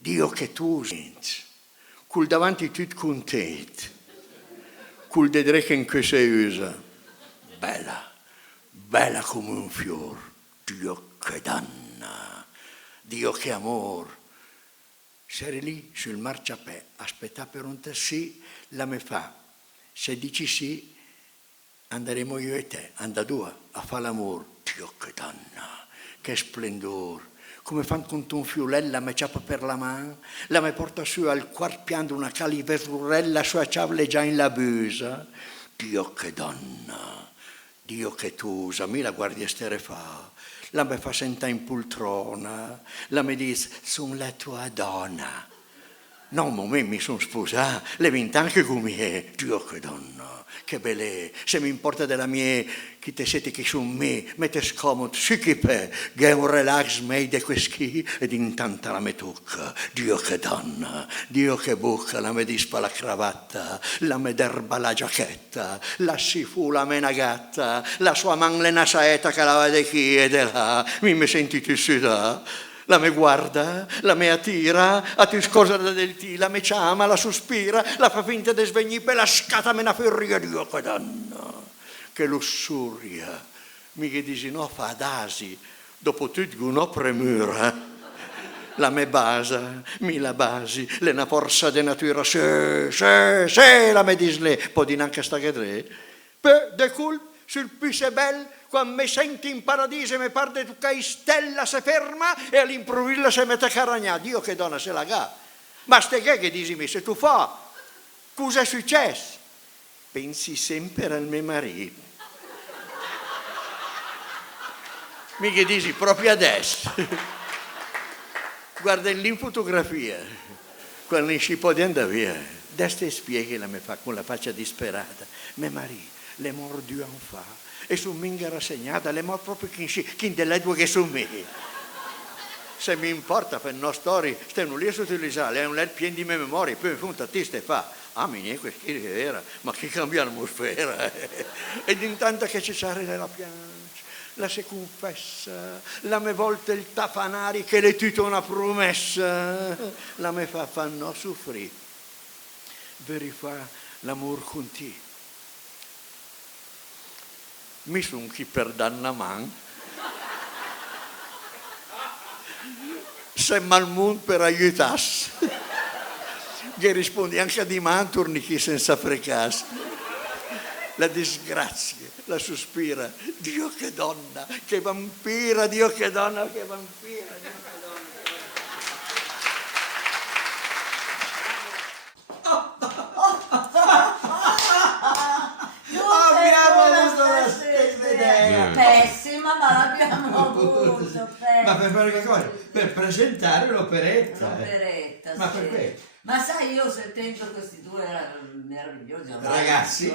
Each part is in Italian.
Dio che tu senti, col davanti tutto contento, col dedre che in questa usa, bella, bella come un fior, Dio che danna, Dio che amor. Sei lì sul marciapiede, aspetta per un sì, la me fa, se dici sì, andremo io e te, anda due a fare l'amore, Dio che danna, che splendore. Come fanno con un fiulello, la me ciappa per la mano, la me porta su al quarto piano una caliverurella, sua ciavle già in la busa. Dio che donna, Dio che tu usa, mi la guardia fa, la me fa sentare in poltrona, la me dice, sono la tua donna. No, ma me mi sono sposato, le vinto anche come è, Dio che donna, che belle, se mi importa della mia, chi te siete che su me, mette scomodo, sì che per, che è un relax made questo, ed intanto la me tocca, Dio che donna, Dio che bocca, la me dispa la cravatta, la me derba la giacchetta, la si fu la me una gatta, la sua man le una saetta che la vede chi e de là, mi senti tu su da. La me guarda, la me attira, a tu scosa del ti, la me chiama, la sospira, la fa finta di svegnire, per la scata me una ferria, Dio che danna, che lussuria, mi che dici no fa dasi, dopo tutto una premura, la me basa, mi la basi, le una forza di natura, se, la me disle, poi di neanche sta che tre, per de cul, sul più bel, quando mi senti in paradiso mi pare che tu stella si ferma e all'improvviso si mette a caragnare. Dio che donna se la ga. Ma ste che dici se tu fa? Cosa è successo? Pensi sempre al mio marito. Mica dici proprio adesso. Guarda lì in fotografia, quando non si può andare via. Adesso ti spieghi la me fa con la faccia disperata. Mio marito, le mort 2 anni fa. E su minga rassegnata, le mo proprio chi delle due che su me. Se mi importa per no storie, stiamo lì a utilizzare, è un letto pieno di mie memorie, poi in fondo a te ste fa, mi niente che era, ma che cambia l'atmosfera. Ed intanto che ci sarà la piange, la si confessa, la me volta il tafanari che le tutta una promessa, la me fa no soffrire, verifà l'amor con te. Mi sono chi per dannaman, se malmund per aiutarsi, che rispondi anche a di man torni chi senza frecarsi. La disgrazia, la sospira, Dio che donna, che vampira, Dio che donna, che vampira, Dio che donna. Pessima, ma l'abbiamo avuto. Ma per fare che cosa? Per presentare l'operetta. L'operetta, Ma sì. per questo. Ma sai, io sentendo questi due meravigliosi Ragazzi,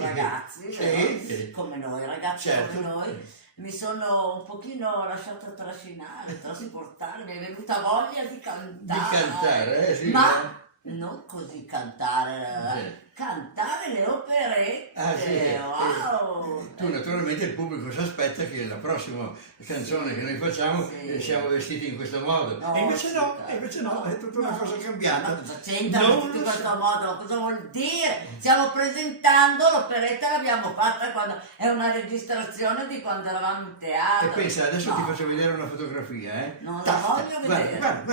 sì. Come noi, ragazzi certo. come noi, mi sono un pochino lasciata trascinare, trasportare, mi è venuta voglia di cantare. Di cantare, sì. Ma non così cantare, cantare le operette. Sì. Wow! Tu naturalmente il pubblico si aspetta che la prossima canzone che noi facciamo siamo vestiti in questo modo. No, e invece no, è tutta una cosa cambiata. Ma cosa c'entra in questo modo? Cosa vuol dire? Stiamo presentando l'operetta, l'abbiamo fatta quando è una registrazione di quando eravamo in teatro. E pensa, adesso ti faccio vedere una fotografia, Non la voglio vedere.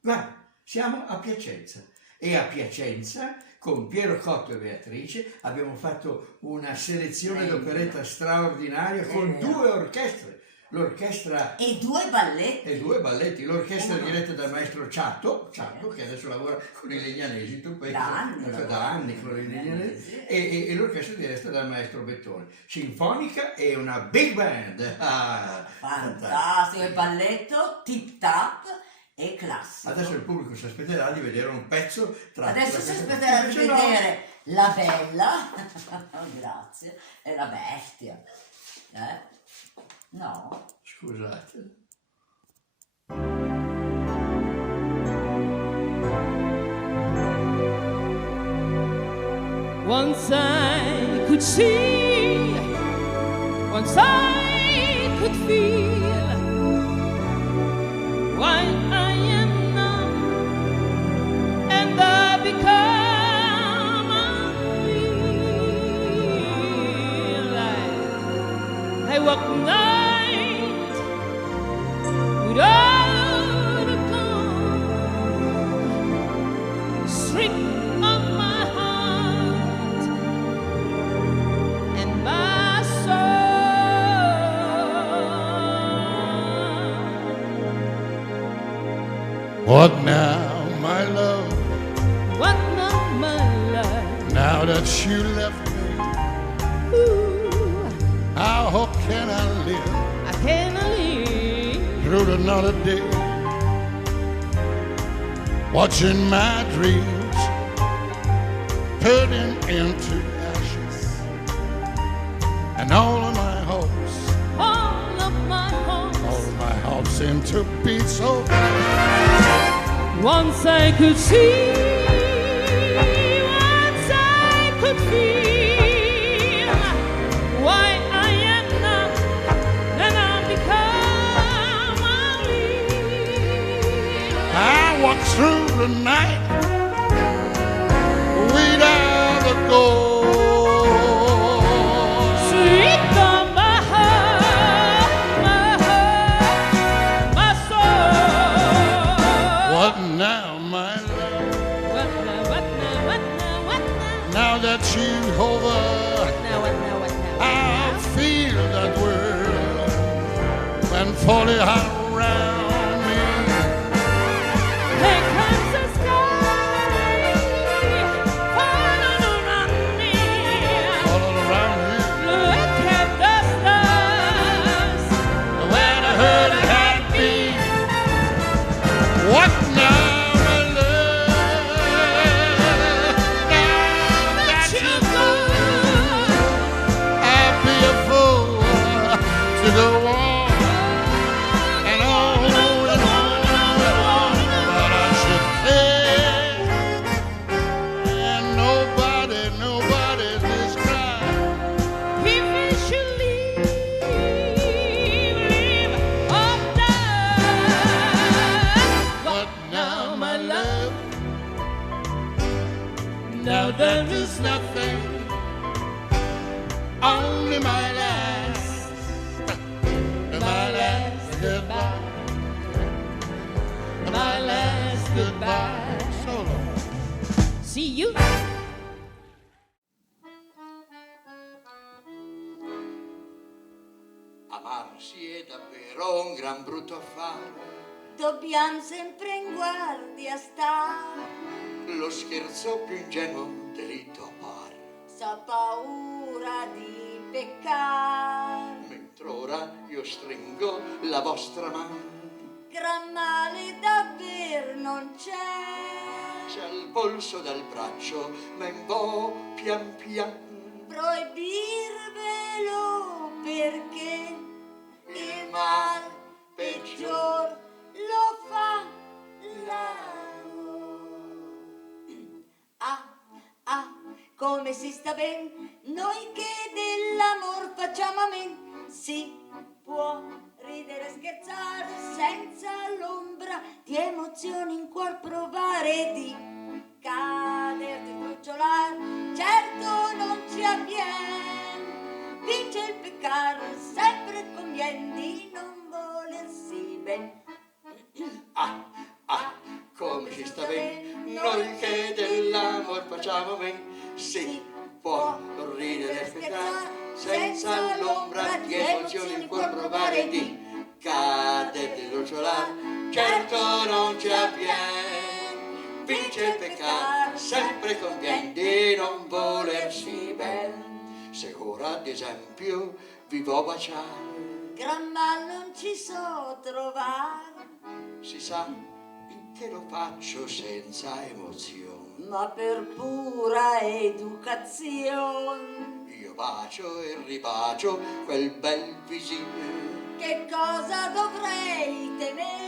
Guarda, siamo a Piacenza. E a Piacenza, con Piero Cotto e Beatrice, abbiamo fatto una selezione d'operetta straordinaria con 2 orchestre. l'orchestra E 2 balletti. e 2 balletti, l'orchestra diretta dal maestro Ciatto, che adesso lavora con i Legnanesi, tu pensi, da anni con i Legnanesi, e l'orchestra diretta dal maestro Bettone, sinfonica e una big band. Fantastico, il balletto tip tap e classico. Adesso il pubblico si aspetterà di vedere un pezzo tra... Adesso si aspetterà di vedere la bella, grazie, e la bestia. No? Scusate. Once I could see, once I could feel, why I am now, and I become unreal. I walk night without a cloud, street of my heart and my soul. What now, my love? What now, my love? Now that you left me, Ooh, how can I live I can't live through another day? Watching my dreams turning into ashes, and all of my hopes, all of my all hopes. of my hopes seem to be so Once I could see, once I could feel, why I am not, then I become unreal. I walk through the night without a goal. Sweet on my heart, my soul. What now, my love? What now, what now, what now, what now? Now that you're over, What now, what now, what now? I feel that world when falling around me. Here comes the sky, falling around me. All around me. Look at the stars. When I heard it had been. What now, my love? Now that you're gone, I'd be a fool to go on and on and on and on. But I should say, and nobody's this cry. If you should leave or die. What now, my love? Now there is nothing, only my last goodbye, my last goodbye. So long. See you. Amarsi è davvero un gran brutto affare. Dobbiamo sempre in guardia stare. Lo scherzo più ingenuo delitto appare. S'ha paura di peccare. Mentre ora io stringo la vostra mano. Gran male davvero non c'è. C'è il polso del braccio, ma in vo' pian piano. Proibirvelo perché il mal peggior lo fa l'amor. Come si sta ben, noi che dell'amor facciamo amen. Si può ridere e scherzare senza l'ombra di emozioni in cuor provare di cader, di trucciolare, certo non ci avvien. Vince il peccato, sempre convien di non volersi ben. Come ci sta bene, noi che dell'amor facciamo ben. Si può ridere e scherzare senza l'ombra di emozioni in cuor provare di ci avvien, vince il peccato, sempre conviene di non volersi ben. Se ora ad esempio vi vo baciare, gran mal non ci so trovare, si sa che lo faccio senza emozione. ma per pura educazione. Io bacio e ribacio quel bel visino, Che cosa dovrei tenere?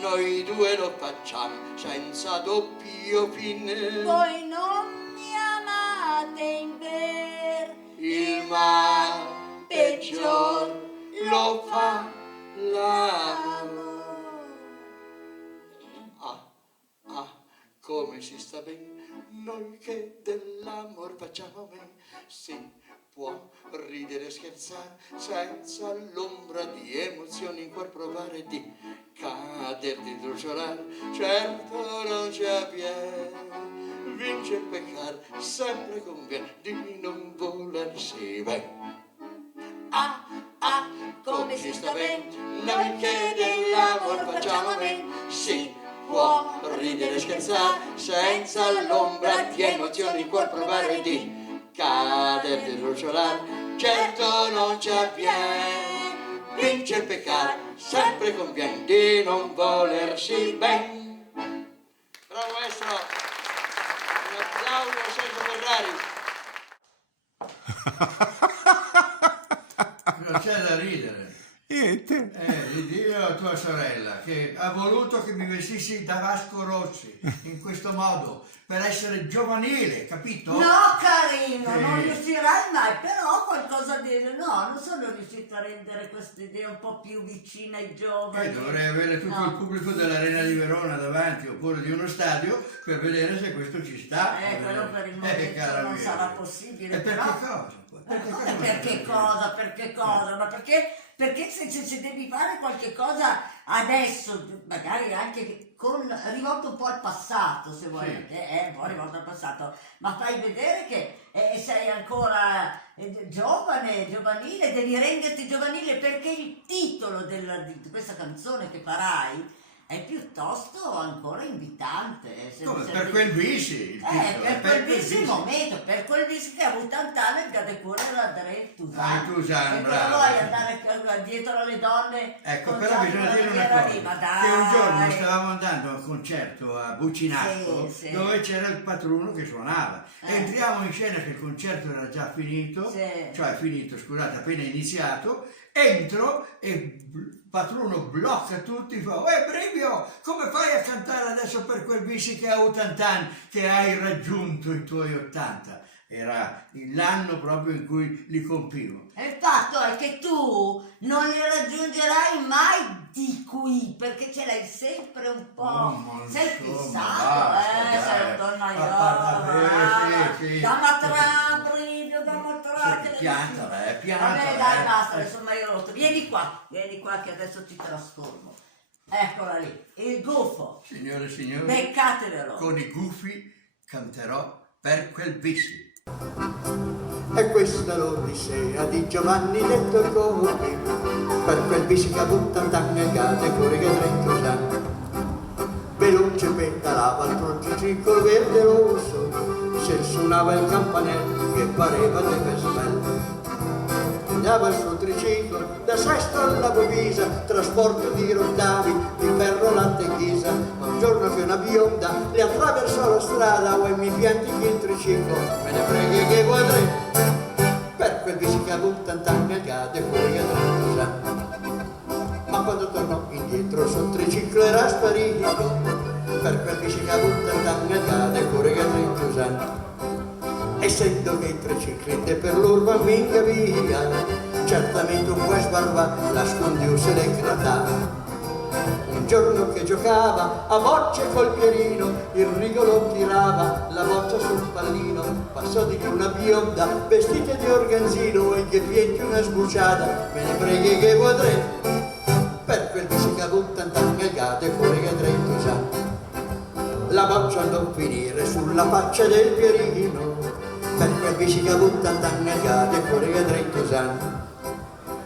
noi due lo facciamo senza doppio fine. Voi non mi amate in ver, Il mal peggior lo fa l'amore. Come si sta bene, noi che dell'amor facciamo ben, si può ridere e scherzare senza l'ombra di emozioni in cuor provare di cader di druciolare, certo non ci avviene, vince il peccato, sempre conviene di non volersi ben. come si sta ben, noi che dell'amor facciamo ben, si può ridere e scherzare senza l'ombra di emozioni in cuor provare di cader di druciolare, certo non ci avviene, vince il peccato, sempre conviene di non volersi ben. Bravo maestro, un applauso a Sergio Ferrari. Non c'è da ridere. Niente. Di Dio a tua sorella che ha voluto che mi vestissi da Vasco Rossi in questo modo per essere giovanile, capito? No, carino, non riuscirai mai, però qualcosa di... No, non sono riuscito a rendere questa idea un po' più vicina ai giovani. Dovrei avere tutto il pubblico dell'Arena di Verona davanti oppure di uno stadio per vedere se questo ci sta. Quello per il momento non sarà possibile. E però... perché cosa? Perché cosa? Ma perché se devi fare qualche cosa adesso, magari anche rivolto un po' al passato, se vuoi, un po' rivolto al passato, ma fai vedere che sei ancora giovanile, devi renderti giovanile, perché il titolo di questa canzone che farai è piuttosto ancora invitante. Come? Per quel visi? Per quel visi il momento, per quel visi che ha 80 anni il cadecure la Dre Tusan. Tusan, bravo. Vuoi andare dietro alle donne? Ecco, però bisogna dire una cosa, che un giorno stavamo andando a un concerto a Bucinasco, dove c'era il Patruno che suonava. Entriamo in scena che il concerto era già finito, cioè finito, scusate, appena iniziato. Entro e il Patruno blocca tutti, fa: Brivio, come fai a cantare adesso per quel visi che ha 80 anni, che hai raggiunto i tuoi 80? Era l'anno proprio in cui li compivo. E il fatto è che tu non li raggiungerai mai di qui, perché ce l'hai sempre un po'. Sei fissato, sei un donnaiolo. Damma tra, Brivio, damma tra. Pianta. Vabbè, dai, basta, insomma io rotto. Vieni qua che adesso ti trasformo. Eccola lì, il gufo. Signore e signori, beccatevelo. Con i gufi canterò per quel visi. E questa l'Odissea di Giovanni Letto e Copi, per quel visi che ha 80 anni cade cuore che 30 anni. Veloce pedalava il trociciclo verde rosso, se suonava il campanello che pareva de Vespello. Andava il suo triciclo da Sesto alla Bovisa, trasporto di rottavi, di ferro, latte e ghisa. Ma un giorno che una bionda le attraversò la strada, e mi pianti che il triciclo, me ne freghi che vuoi tre. Per quel visi che ha 80 anni cade fuori che 30 anni. Ma quando tornò indietro il suo triciclo era sparito, per quel visi che ha 80 anni cade fuori che 30 anni. Essendo che i tricicli per l'urba minga via, certamente un po' sbarba la scondiuse le gratà. Un giorno che giocava a bocce col pierino, il rigolo tirava la boccia sul pallino, passò di una bionda vestita di organzino e che pienti una sbucciata, me ne preghi che vuoi per quel visi che ha 80 anni cade fuori che 30 anni. La boccia andò a finire sulla faccia del pierino, per quel visi che ha 80 anni cade fuori che 30 anni.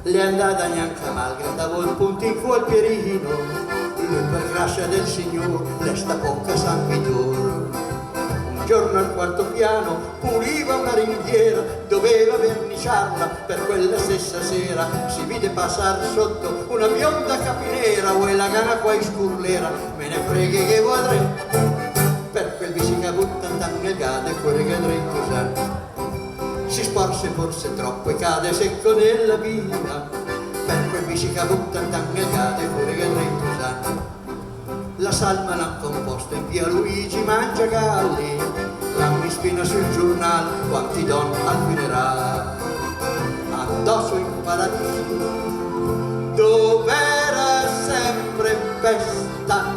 Le è andata neanche mal, gradavo il puntico al pierino, lui per grazia del Signore le sta bocca San Vitor. Un giorno al quarto piano puliva una ringhiera, doveva verniciarla per quella stessa sera. Si vide passare sotto una bionda capinera, uè la gana qua scurlera, me ne freghi che vadrei, per quel visica buttan tangagate fuori che dritto sa. Si sporse forse troppo e cade secco nella via, per quel visica buttan tangagate fuori che dritto sa. La salma l'ha composta in via Luigi Mangiagalli, l'hanno spina sul giornale, quanti don al funerale. Addosso in paradiso, dov'era sempre festa,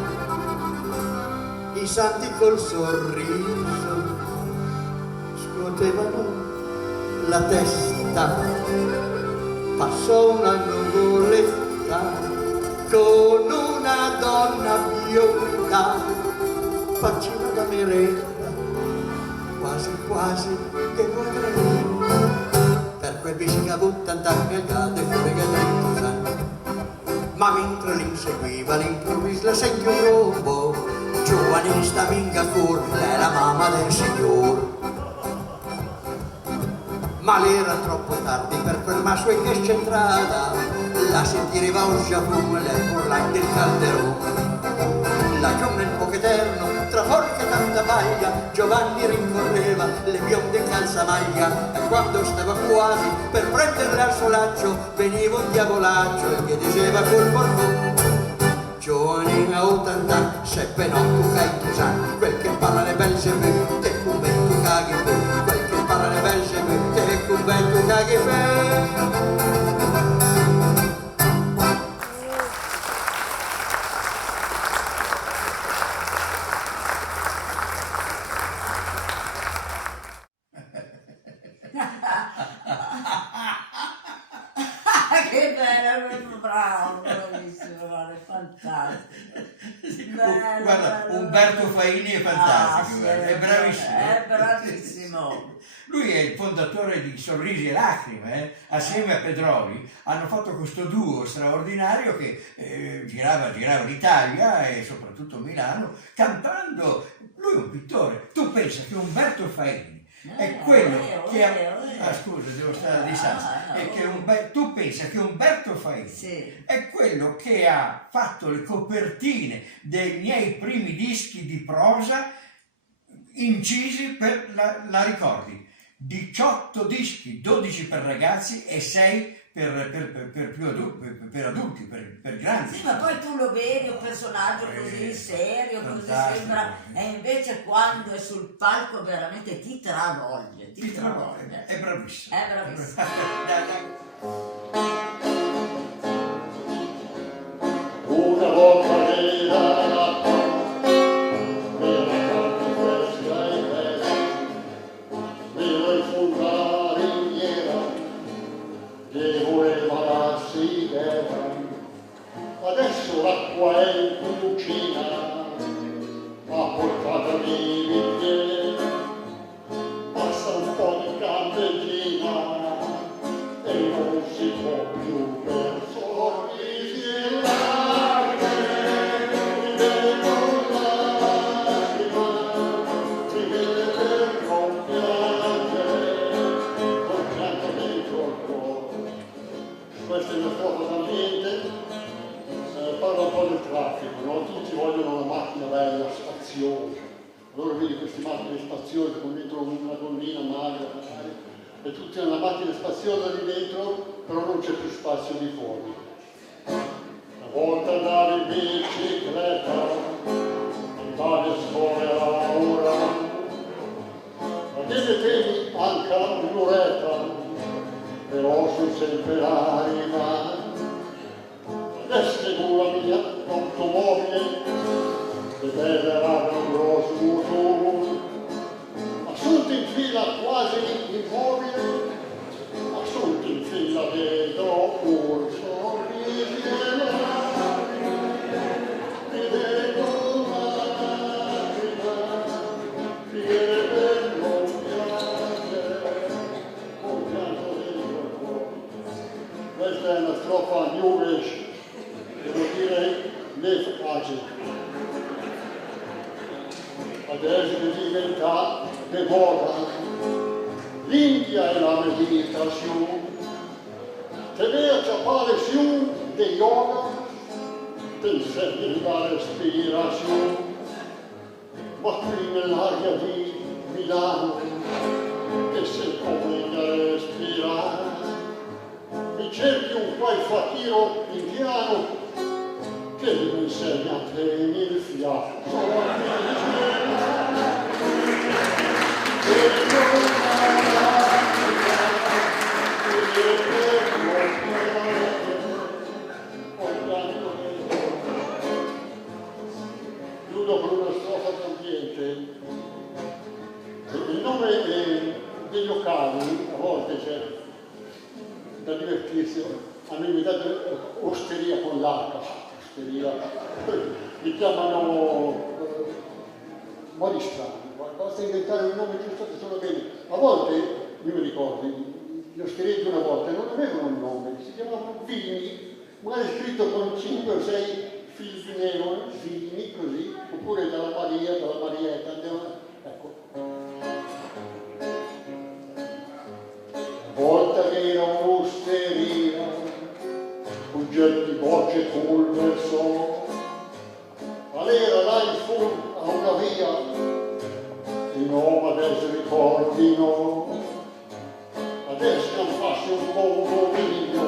i santi col sorriso scuotevano la testa. Passò una nuvoletta con una donna bionda, faccina da merenda, quasi quasi che vorrei, per quel visica buttan tangagate fuori che dritto sanno. Ma mentre l'inseguiva all'improvviso la sentì un rombo, giovanista minga cur, era mamma del signor. Ma l'era troppo tardi per fermarsi e che c'entrava, la sentiva un giapone, le burlai del calderone. Laggiù nel poco eterno, tra forca e tanta baglia, Giovanni rincorreva le bionde in calzamaglia, e quando stava quasi per prenderle al suo laccio, veniva un diavolaccio e gli diceva col borgone: Giovanina 80 anni, seppe no, tu cai tu sai, quel che parla le belle se ve, te convento caghi tu, quel che parla le belle se ve, te convento caghi fe. Che bello, bravo, bravissimo, guarda, fantastico. Bello, Guarda, bello, Umberto bello. Faini è fantastico, Sì, è bravissimo. È bravissimo. Lui è il fondatore di Sorrisi e Lacrime, assieme a Pedroli hanno fatto questo duo straordinario che girava l'Italia e soprattutto Milano cantando. Lui è un pittore. Tu pensa che Umberto Faini è quello che ha... scusa, devo stare di Sassi. È che tu pensa che Umberto Faini è quello che ha fatto le copertine dei miei primi dischi di prosa incisi per la ricordi. 18 dischi, 12 per ragazzi e 6 per adulti, per grandi. Sì, ma poi tu lo vedi un personaggio così serio, così sembra, e invece quando è sul palco veramente ti travolge. È bravissimo. È bravissimo. Una volta nera, adesso l'acqua è in cucina, ha portato i bicchieri, basta un po' di candeggina e non si può più per sorrisi e lacrime, con lacrima, ridere per non piangere, col pianto dentro il cuore. Questo è il mio fuoco d'ambiente. Parla un po' del traffico, no? Tutti vogliono una macchina bella, spaziosa. Allora vedi queste macchine spaziose con dentro una donnina magra, e tutti hanno una macchina spaziosa lì dentro, però non c'è più spazio di fuori. Una volta andavi in bicicletta, andavi a scuola ora, ma te mettevi anche un'oretta, però sono sempre l'anima. Adesso la mia automobile, che deve avere un grosso motore, assunto in fila quasi immobile, assunto in fila dentro un sorriso e lacrime, ridendo lacrima, ridere per non piangere, con pianto dentro il cuore. Questa è una strofa new age. Devo dire inefficace. Adesso è diventata de moda, l'India è la meditazione, te vedo pare più di yoga, te insegni la respirazione, ma qui nell'aria di Milano, che se comincia a respirare, mi cerchi un qual fakiro indiano, che mi insegna a tenere il fiato. Chiudo con una strofa d'ambiente. Il nome dei locali, a volte c'è da divertirsi, hanno inventato osteria con l'H, osteria, li chiamano modi strani, basta inventare un nome giusto che suona bene. A volte, io mi ricordo, le osterie di una volta non avevano un nome, si chiamavano vini, magari scritto con 5 o 6 fili di nero, vini, così, oppure dalla Maria, dalla Marietta, ecco. Volta che era un'osteria, oggetti, bocce, polverso, all'era là in fondo a una via, e no, adesso ricordi no, adesso non faccio un condominio,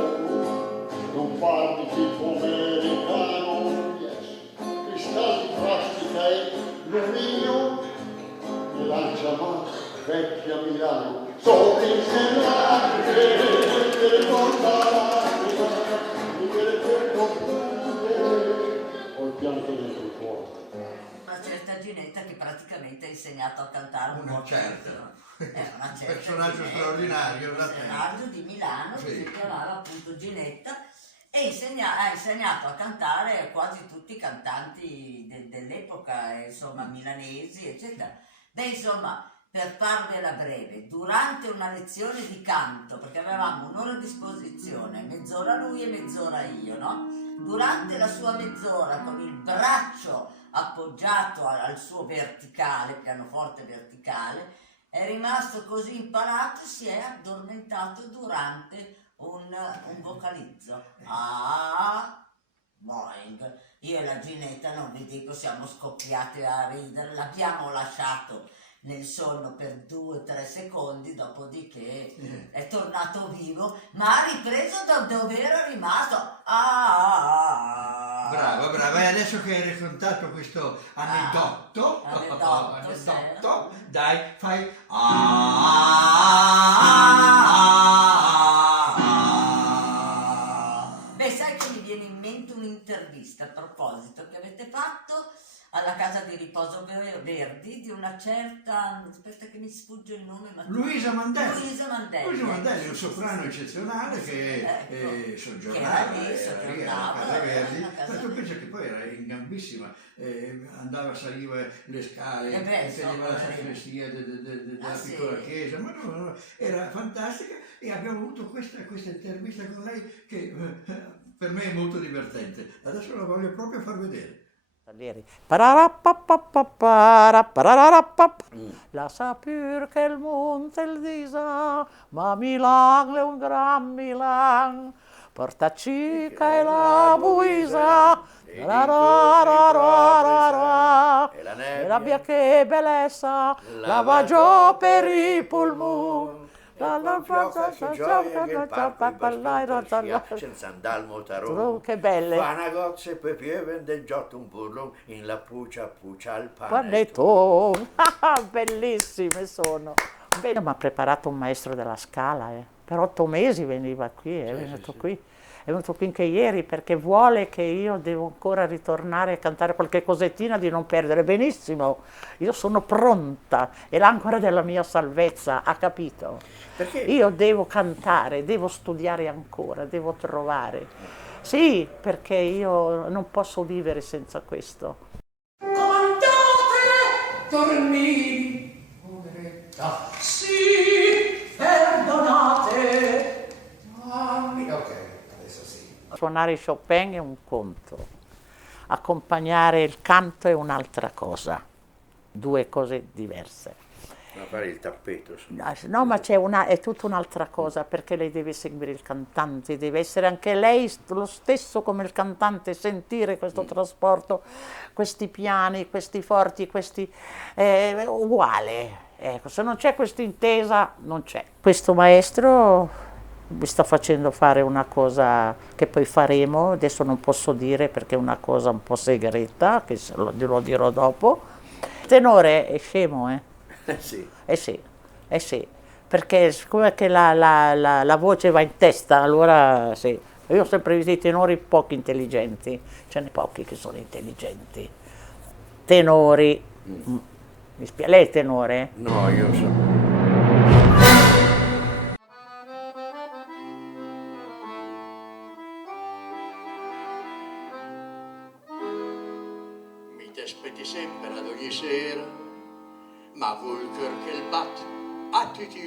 non parli tipo americano, yes, cristalli, plastica e alluminio, e lancia ma vecchia Milano. So insegnante che ricordare, ho il pianto dentro il cuore. Una certa Ginetta che praticamente ha insegnato a cantare Una certa. una certa Personaggio Ginetta, straordinario, un esattamente. personaggio di Milano che Sì. si chiamava appunto Ginetta e ha insegnato a cantare quasi tutti i cantanti dell'epoca, insomma, milanesi, eccetera. Beh, insomma, per farvela breve, durante una lezione di canto, perché avevamo un'ora a disposizione, mezz'ora lui e mezz'ora io, no? Durante la sua mezz'ora, con il braccio appoggiato al suo verticale, pianoforte verticale, è rimasto così impalato e si è addormentato durante un vocalizzo. Boing. Io e la Ginetta, non vi dico, siamo scoppiati a ridere, l'abbiamo lasciato nel sonno per 2 o 3 secondi, dopodiché è tornato vivo, ma ha ripreso da dove era rimasto. Brava, brava. E adesso che hai raccontato questo aneddoto, Aneddoto, dai, fai Beh, sai che mi viene in mente un'intervista a proposito che avete fatto alla casa di riposo Verdi di una certa, aspetta che mi sfugge il nome, ma Luisa Mandelli. Luisa Mandelli. Luisa Mandelli, un soprano eccezionale che soggiornava che era lì, alla Casa Verdi, una casa- ma tu pensi che poi era in gambissima, andava, saliva le scale, teneva la sacrestia della sì. piccola chiesa, ma no, era fantastica e abbiamo avuto questa intervista con lei che per me è molto divertente. Adesso la voglio proprio far vedere. La sapur che il monte il disa, ma Milan è un gran Milan, Porta Cica e la Buisa, e la via che bellezza, la va giù per i polmoni. Senza andare al motorone. Che belle! Fa una gozza e poi piove del giotto un burlone in la puccia al panetto. Panettone, bellissime sono. Bene, mi ha preparato un maestro della Scala, per 8 mesi veniva qui, è venuto qui. È venuto qui anche ieri perché vuole che io devo ancora ritornare a cantare qualche cosettina di non perdere. Benissimo, io sono pronta, è l'ancora della mia salvezza, ha capito? Perché? Io devo cantare, devo studiare ancora, devo trovare. Sì, perché io non posso vivere senza questo. Cantate, dormì, poveretta, sì, perdonate. Ok, adesso sì. Suonare Chopin è un conto, accompagnare il canto è un'altra cosa, due cose diverse. A fare il tappeto. No, ma è tutta un'altra cosa, perché lei deve seguire il cantante, deve essere anche lei lo stesso come il cantante, sentire questo trasporto, questi piani, questi forti, uguale. Ecco, se non c'è questa intesa, non c'è. Questo maestro mi sta facendo fare una cosa che poi faremo, adesso non posso dire perché è una cosa un po' segreta, che lo dirò dopo. Il tenore è scemo, Sì. sì, perché siccome che la voce va in testa, allora sì. Io ho sempre visto i tenori poco intelligenti, ce n'è pochi che sono intelligenti. Tenori, lei è tenore? No, io so. Mi t'aspetti sempre ad ogni sera, ma vuol che il bat a tutti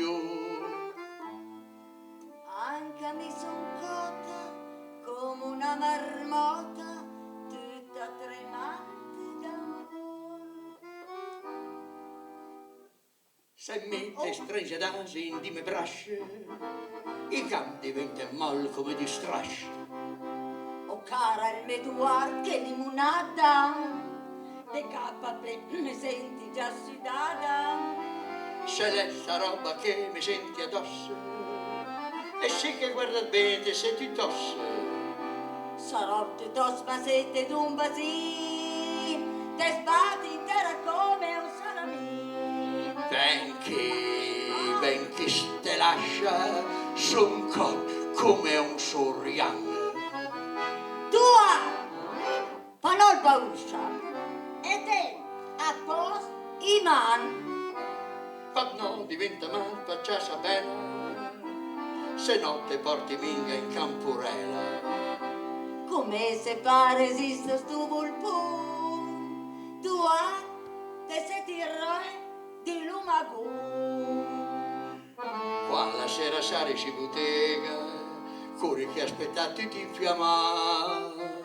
Anche mi son cotta come una marmota, tutta tremante d'amore. Se mi te stringe d'asi in di me braccia, i campi diventa molle come di strascia. Oh cara il meduard che limonata, de cappa mi senti già sudata. Se l'è sta roba che mi senti addosso, e sì che guarda bene te se ti tosse. Sarò te tos basette d'un basì, te sbatti intera come un salamì. Benchi te lascia son come un sorrian. Tua! Panò il bauscia, e te a posto i man. Ma no, diventa mal, faccia bella, se no te porti minga in campurella. Come se pare esiste stu vulpù, tua te se ti re di lumagù. Quando la sera sale si bottega, corri che aspettati ti infiammare.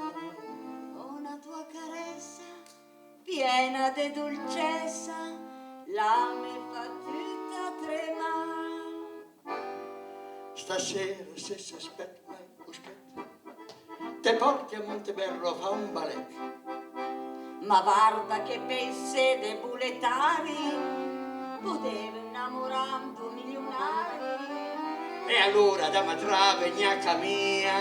Una tua carezza piena di dolcezza la me fa tutta tremare. Stasera se si aspetta mai Busquet, te porti a Montebello a fa un ballet. Ma guarda che pensi dei buletari, potevo innamorando milionari. E allora da matrave gnacca mia,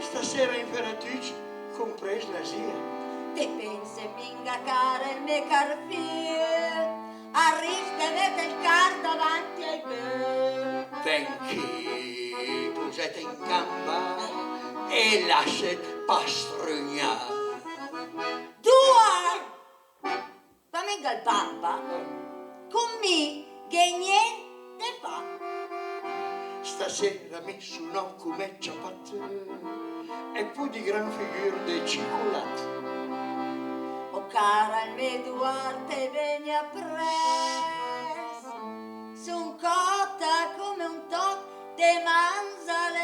stasera imperatrice compresa la sia. Te pensi minga cara il mio carfir, arrivate il car davanti ai bue. Benchi pusete in gamba e lasciate pastrugnare. Dua! Fammi il pappa, con me che niente fa. Stasera mi suonò come ciabatte e poi di gran figure dei cicolati. Oh cara il mio Duarte vieni a presto, son cotta come un toc de manzales.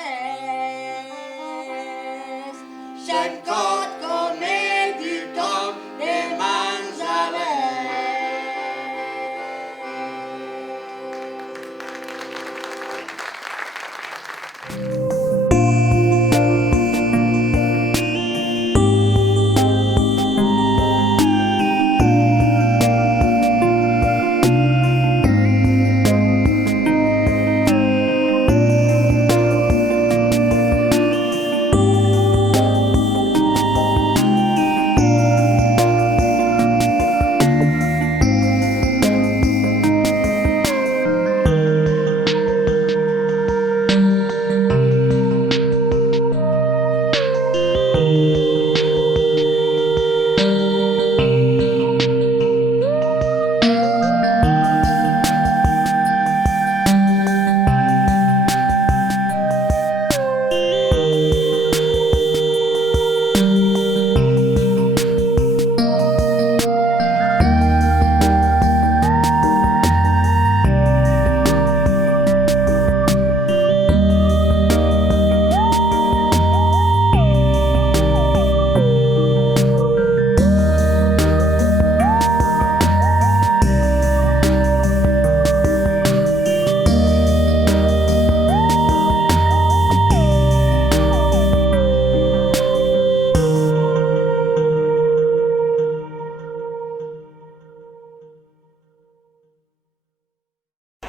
Son cotta come di toc de manzales.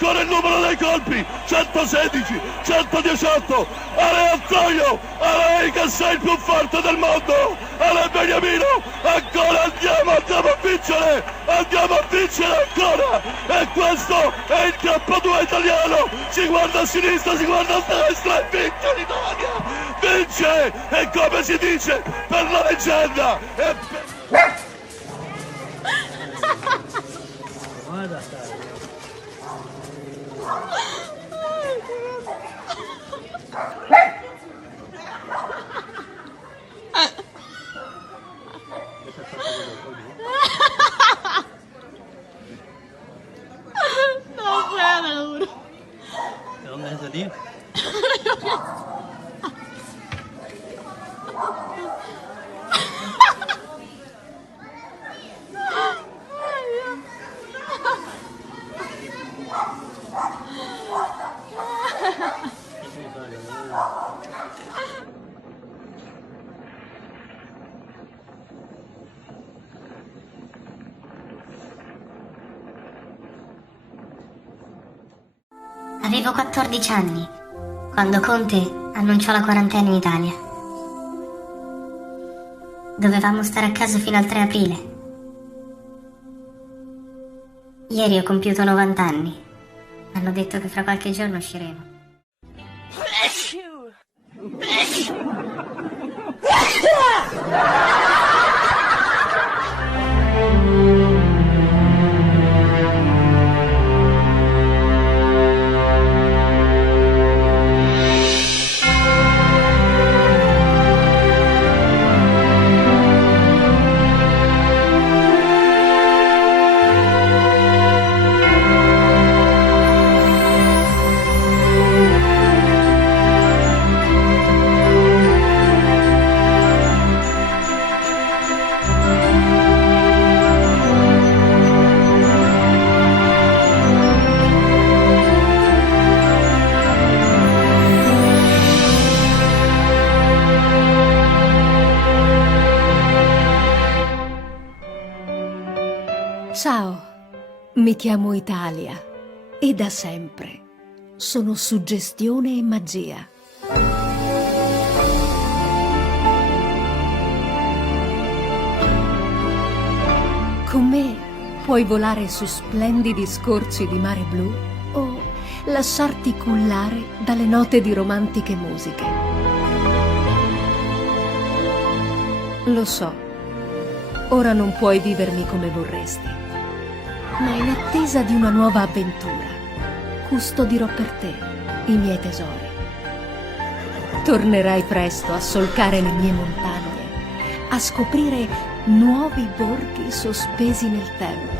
ancora il numero dei colpi, 116, 118, Ale Antonio, Ale che sei il più forte del mondo, Ale Beniamino, ancora andiamo a vincere ancora, e questo è il K2 italiano, si guarda a sinistra, si guarda a destra e vince l'Italia, vince, e come si dice, per la leggenda, No puedo. ¿De dónde es ese tío? Avevo 14 anni quando Conte annunciò la quarantena in Italia. Dovevamo stare a casa fino al 3 aprile. Ieri ho compiuto 90 anni. Hanno detto che fra qualche giorno usciremo. Ciao, mi chiamo Italia e da sempre sono suggestione e magia. Con me puoi volare su splendidi scorci di mare blu o lasciarti cullare dalle note di romantiche musiche. Lo so, ora non puoi vivermi come vorresti, ma in attesa di una nuova avventura, custodirò per te i miei tesori. Tornerai presto a solcare le mie montagne, a scoprire nuovi borghi sospesi nel tempo.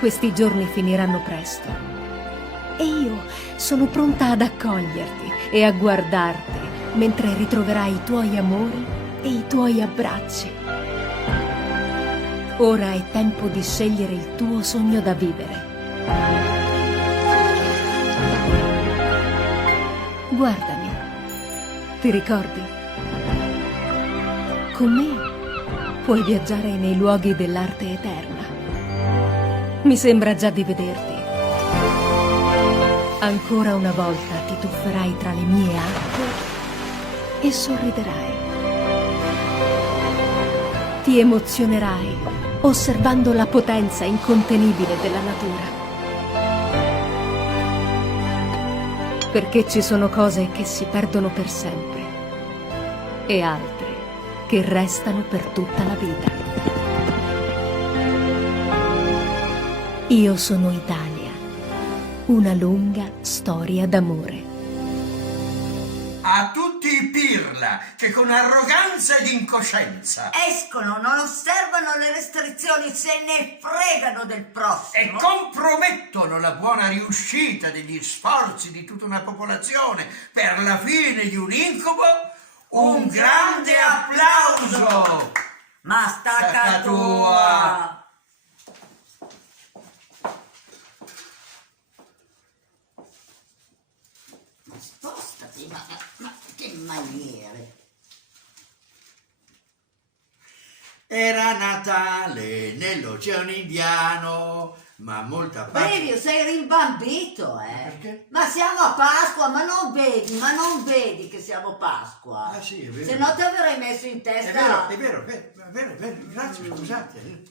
Questi giorni finiranno presto e io sono pronta ad accoglierti e a guardarti mentre ritroverai i tuoi amori e i tuoi abbracci. Ora è tempo di scegliere il tuo sogno da vivere. Guardami, ti ricordi? Con me puoi viaggiare nei luoghi dell'arte eterna. Mi sembra già di vederti. Ancora una volta ti tufferai tra le mie acque e sorriderai. Ti emozionerai osservando la potenza incontenibile della natura. Perché ci sono cose che si perdono per sempre e altre che restano per tutta la vita. Io sono Italia, una lunga storia d'amore. A tutti i pirla che con arroganza ed incoscienza escono, non osservano le restrizioni, se ne fregano del prossimo e compromettono la buona riuscita degli sforzi di tutta una popolazione per la fine di un incubo, un grande applauso! Ma stacca tua! Spostati, ma che maniere! Era Natale nell'Oceano Indiano, ma molta pace. Brivio, sei rimbambito, Perché? Ma siamo a Pasqua, ma non vedi che siamo a Pasqua. Ah sì, è vero. Se no ti avrei messo in testa. È vero, grazie, scusate.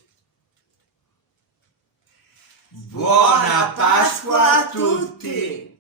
Buona Pasqua a tutti!